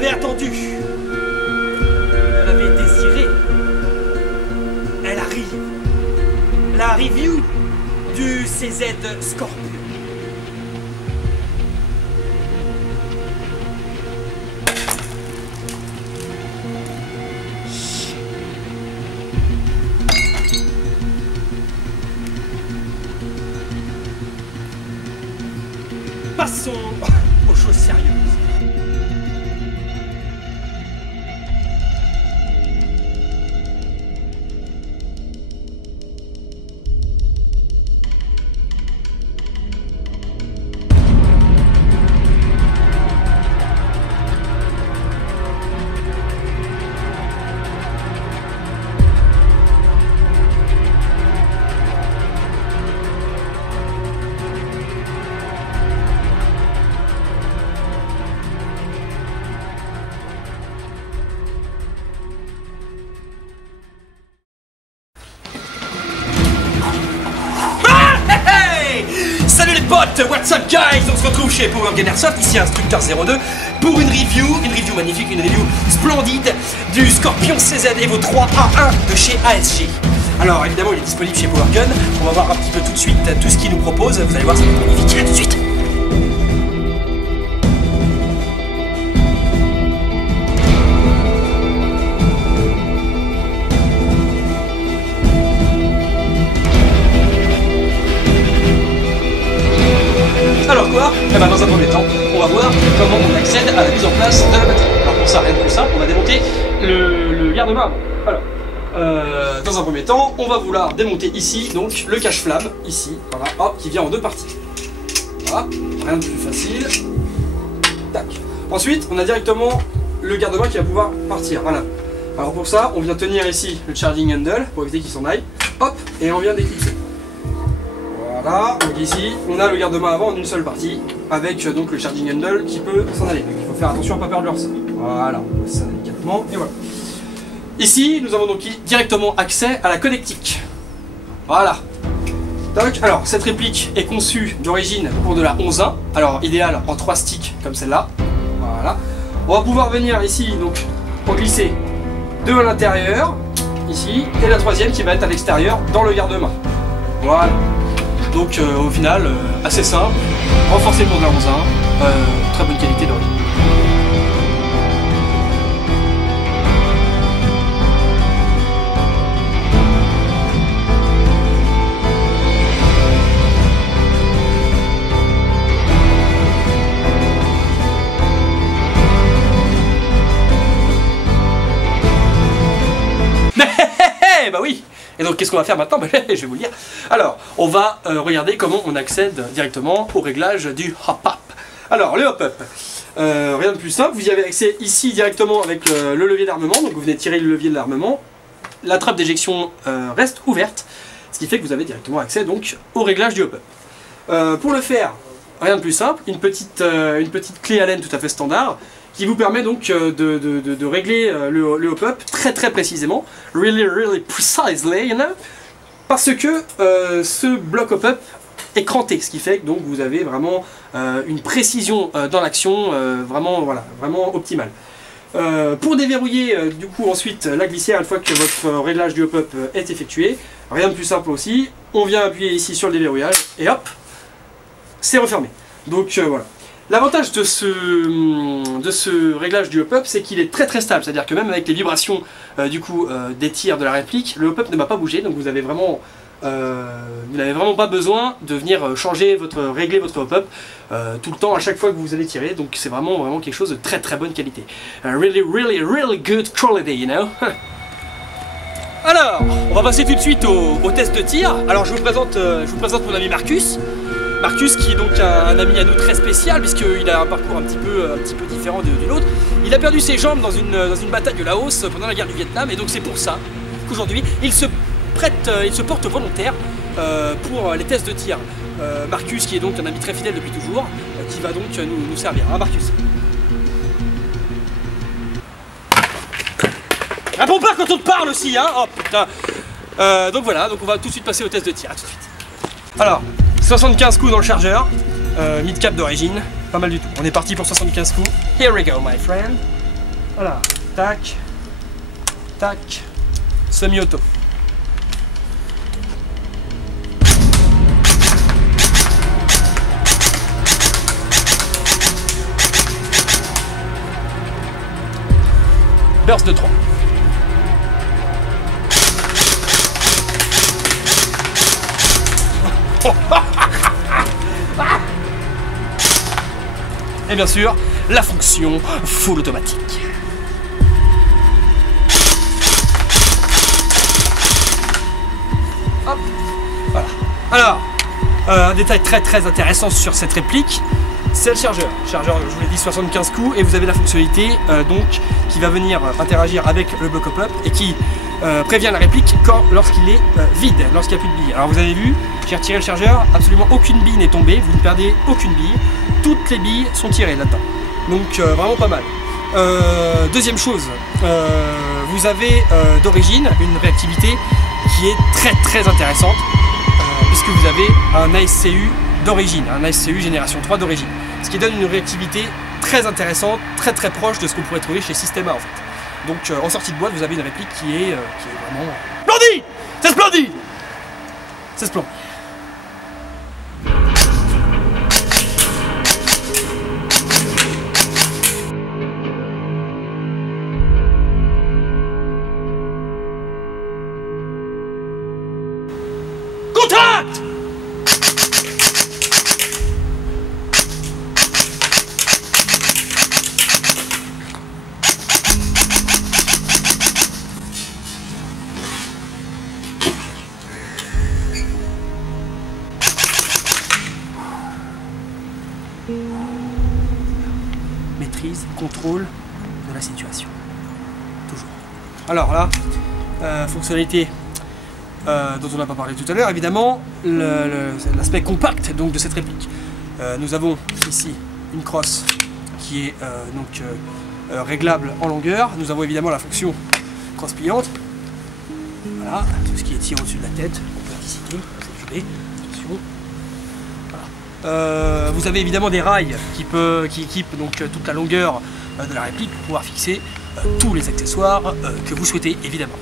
l'avez attendu. Vous l'avez désiré. Elle arrive. La review du CZ Scorpion. Passons aux choses sérieuses. Salut les potes, what's up guys? On se retrouve chez Power Gamersoft, ici Instructeur 02, pour une review magnifique, une review splendide du Scorpion CZ Evo 3A1 de chez ASG. Alors évidemment il est disponible chez Power Gun, on va voir un petit peu tout de suite tout ce qu'il nous propose, vous allez voir c'est magnifique, tout de suite. Alors quoi? Eh ben dans un premier temps, on va voir comment on accède à la mise en place de la batterie. Alors pour ça, rien de plus simple, on va démonter le garde-main. Alors, dans un premier temps, on va vouloir démonter ici, donc le cache-flamme, ici, voilà, hop, qui vient en deux parties. Voilà, rien de plus facile. Tac. Ensuite, on a directement le garde-main qui va pouvoir partir, voilà. Alors pour ça, on vient tenir ici le charging handle, pour éviter qu'il s'en aille, hop, et on vient d'éclipser. Voilà, donc ici on a le garde-main avant en une seule partie avec donc le charging handle qui peut s'en aller. Donc il faut faire attention à ne pas perdre le ressort. Voilà, on passe ça délicatement et voilà. Ici nous avons donc directement accès à la connectique. Voilà. Donc, alors cette réplique est conçue d'origine pour de la 11.1, alors idéal en 3 sticks comme celle-là. Voilà. On va pouvoir venir ici donc pour glisser deux à l'intérieur, ici, et la troisième qui va être à l'extérieur dans le garde-main. Voilà. Donc au final, assez simple, renforcé pour de la 11.1, très bonne qualité d'origine. Bah oui. Et donc qu'est-ce qu'on va faire maintenant? Je vais vous le dire. Alors, on va regarder comment on accède directement au réglage du hop-up. Alors, le hop-up, rien de plus simple, vous y avez accès ici directement avec le levier d'armement, donc vous venez tirer le levier de l'armement, la trappe d'éjection reste ouverte, ce qui fait que vous avez directement accès donc au réglage du hop-up. Pour le faire, rien de plus simple, une petite clé Allen tout à fait standard, qui vous permet donc de régler le hop-up très précisément, really precisely, you know, parce que ce bloc hop-up est cranté, ce qui fait que donc vous avez vraiment une précision dans l'action vraiment optimale. Pour déverrouiller du coup ensuite la glissière une fois que votre réglage du hop-up est effectué, rien de plus simple aussi, on vient appuyer ici sur le déverrouillage et hop, c'est refermé. Donc voilà. L'avantage de ce réglage du hop-up, c'est qu'il est très stable, c'est-à-dire que même avec les vibrations des tirs de la réplique, le hop-up ne va pas bouger, donc vous n'avez vraiment pas besoin de venir régler votre hop-up tout le temps à chaque fois que vous allez tirer, donc c'est vraiment quelque chose de très bonne qualité. Really good quality, you know. Alors, on va passer tout de suite au test de tir. Alors je vous présente mon ami Marcus. Marcus qui est donc un ami à nous très spécial puisqu'il a un parcours un petit peu différent du nôtre. Il a perdu ses jambes dans une bataille de Laos pendant la guerre du Vietnam et donc c'est pour ça qu'aujourd'hui il se porte volontaire pour les tests de tir. Marcus qui est donc un ami très fidèle depuis toujours, qui va donc nous servir. Hein, Marcus? Réponds pas quand on te parle aussi, hein. Oh putain. Donc voilà, donc on va tout de suite passer au test de tir, à tout de suite. Alors, 75 coups dans le chargeur, mid-cap d'origine, pas mal du tout. On est parti pour 75 coups. Here we go, my friend. Voilà, tac, tac, semi-auto. Burst de 3. Et bien sûr, la fonction full automatique. Hop, voilà. Alors, un détail très intéressant sur cette réplique, c'est le chargeur. Chargeur, je vous l'ai dit, 75 coups, et vous avez la fonctionnalité donc qui va venir interagir avec le bloc pop-up et qui prévient la réplique lorsqu'il est vide, lorsqu'il n'y a plus de billes. Alors vous avez vu, j'ai retiré le chargeur, absolument aucune bille n'est tombée, vous ne perdez aucune bille, toutes les billes sont tirées là-dedans. Donc vraiment pas mal. Deuxième chose, vous avez d'origine une réactivité qui est très intéressante, puisque vous avez un ASCU d'origine, un ASCU génération 3 d'origine, ce qui donne une réactivité très intéressante, très proche de ce qu'on pourrait trouver chez Systema en fait. Donc en sortie de boîte, vous avez une réplique qui est vraiment splendide. C'est splendide. C'est splendide. Contact. Maîtrise, contrôle de la situation. Toujours. Alors là, fonctionnalité dont on n'a pas parlé tout à l'heure, évidemment, l'aspect compact donc, de cette réplique. Nous avons ici une crosse qui est réglable en longueur. Nous avons évidemment la fonction crosse pliante. Voilà, tout ce qui est tiré au-dessus de la tête, on peut anticiper, c'est gelé, attention. Voilà. Vous avez évidemment des rails qui équipent donc toute la longueur de la réplique pour pouvoir fixer tous les accessoires que vous souhaitez évidemment.